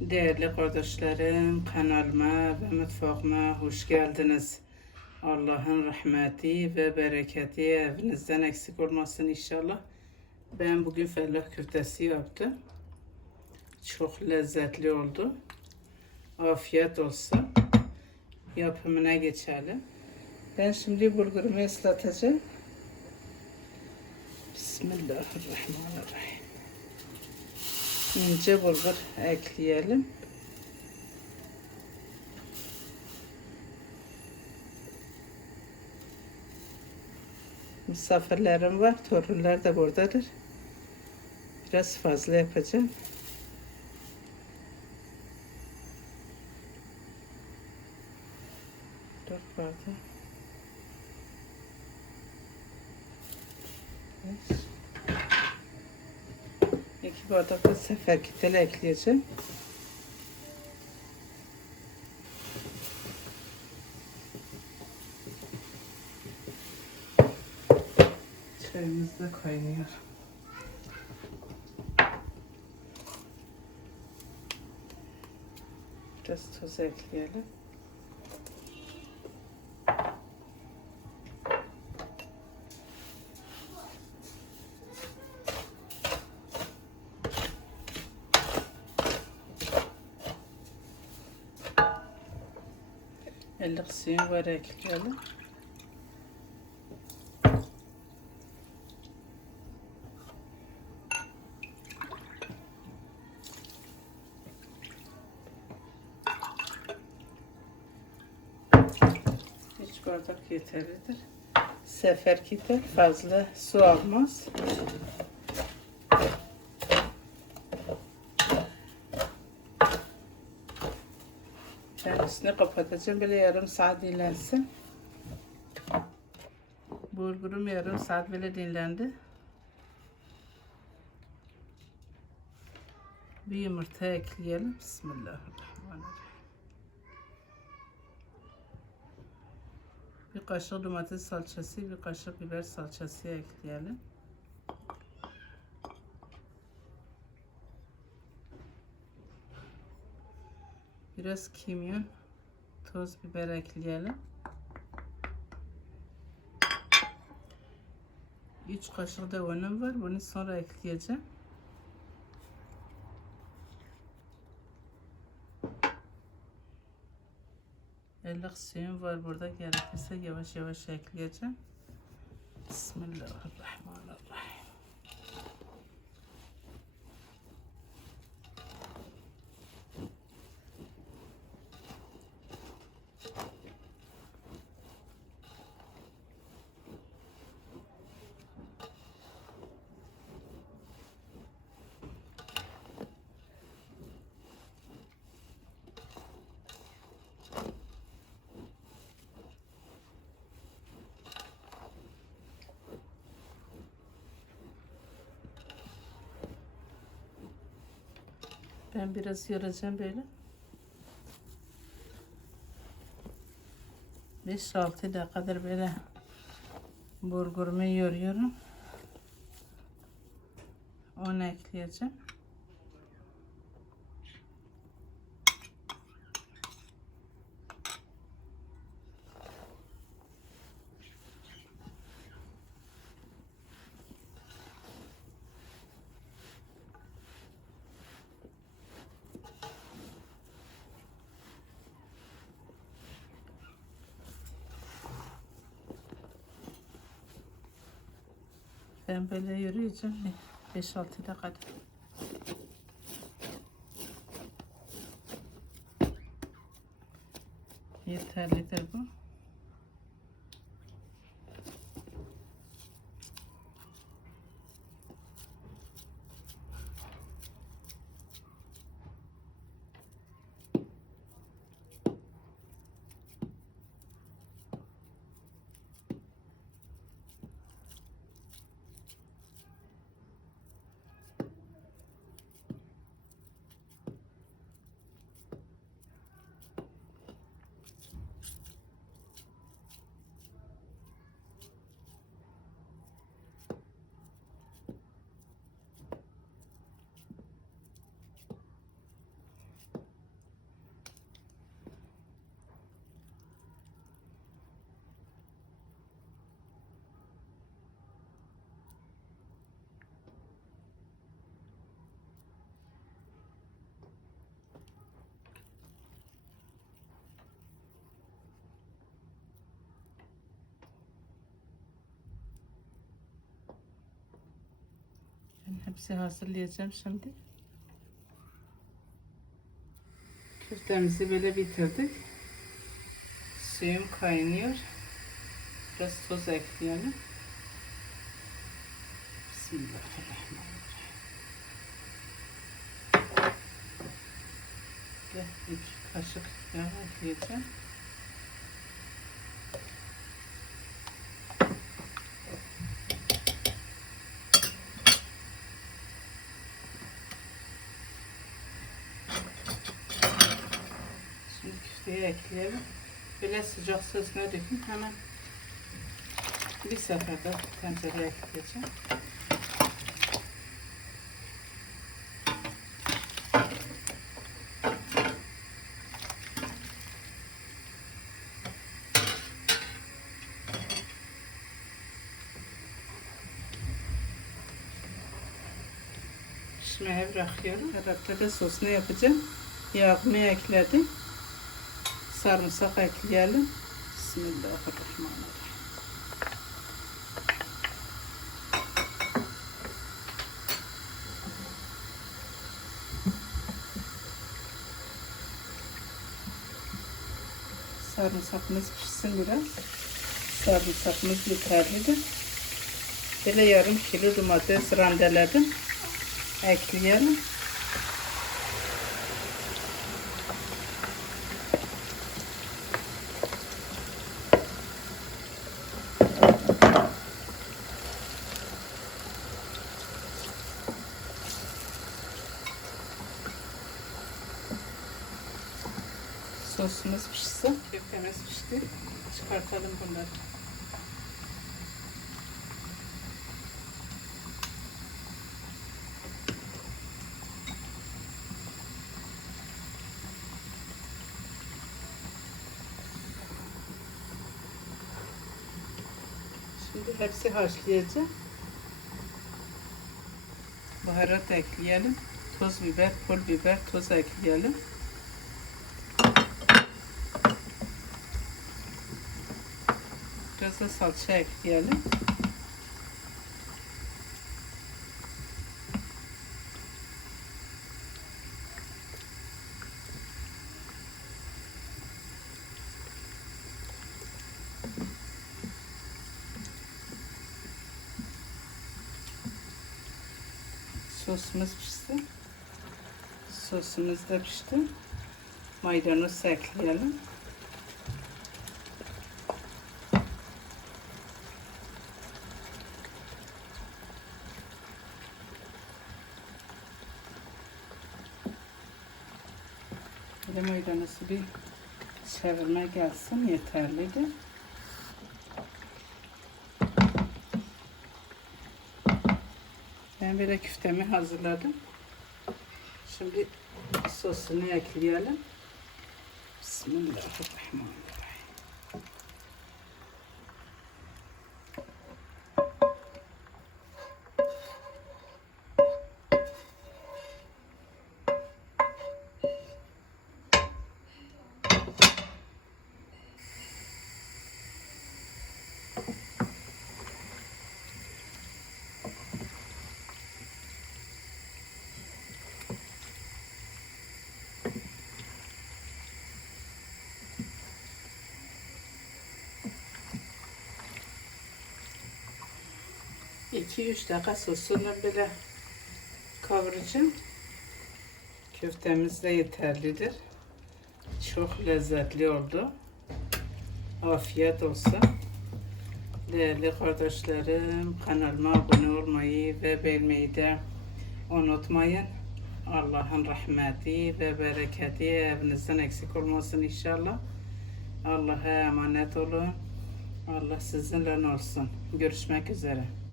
Değerli kardeşlerim, kanalıma ve mutfağıma hoş geldiniz. Allah'ın rahmeti ve bereketi evinizden eksik olmasın inşallah. Ben bugün fellah köftesi yaptım. Çok lezzetli oldu. Afiyet olsun. Yapımına geçelim. Ben şimdi bulgurumu ıslatacağım. Bismillahirrahmanirrahim. İnce bulgur ekleyelim. Misafirlerim var. Torunlar da buradadır. Biraz fazla yapacağım. İki bardak da sefer kiteli ekleyeceğim. Çayımız da kaynıyor. Biraz tuz ekleyelim. Ellik suyun var ekleyelim. Üç bardak yeterlidir. Seferkide fazla su almaz. Ben üstüne kapatacağım. Böyle yarım saat dinlensin. Bulgurum yarım saat böyle dinlendi. Bir yumurta ekleyelim. Bismillahirrahmanirrahim. Bir kaşık domates salçası, bir kaşık biber salçası ekleyelim. Biraz kimyon, toz biber ekleyelim. 3 kaşık da unum var. Bunu sonra ekleyeceğim. Ellik suyum var burada. Gerekirse yavaş yavaş ekleyeceğim. Bismillahirrahmanirrahim. Ben biraz yoracağım böyle. 5-6 dakikadır böyle bulgurumu yoruyorum. Onu ekleyeceğim. Ben böyle yürüyeceğim. 5-6 dakika. Yeterlidir bu. Hepsi hazırlayacağım şimdi. Köftemizi böyle bitirdik. Suyum kaynıyor. Biraz tuz ekleyelim. Bismillahirrahmanirrahim. İki kaşık yağ ekleyeceğim. Küfteyi ekleyelim. Böyle sıcak sosuna dökün hemen bir seferde tencereye ekleyeceğim. Pişmeye bırakıyorum. Arapta da sosunu yapacağım. Yağımı ekledim. Sarımsak ekleyelim. Bismillahirrahmanirrahim. Sarımsakımız pişsin biraz. Sarımsakımız yeterlidir. Böyle yarım kilo domates rendeledim. Ekleyelim. Sosumuz pişsin. Köftemiz pişti. Çıkartalım bunları. Şimdi hepsi haşlayacağım. Baharat ekleyelim. Toz biber, pul biber, toz ekleyelim. Biraz da salça ekleyelim. Sosumuz pişti. Sosumuz da pişti. Maydanoz ekleyelim. Böyle maydanozu bir çevirme gelsin yeterlidir. Ben böyle küftemi hazırladım. Şimdi sosunu ekleyelim. Bismillahirrahmanirrahim. İki üç dakika sosunu böyle kavuracağım. Köftemiz de yeterlidir. Çok lezzetli oldu. Afiyet olsun. Değerli kardeşlerim, kanalıma abone olmayı ve beğenmeyi de unutmayın. Allah'ın rahmeti ve bereketi evinizden eksik olmasın inşallah. Allah'a emanet olun. Allah sizinle olsun. Görüşmek üzere.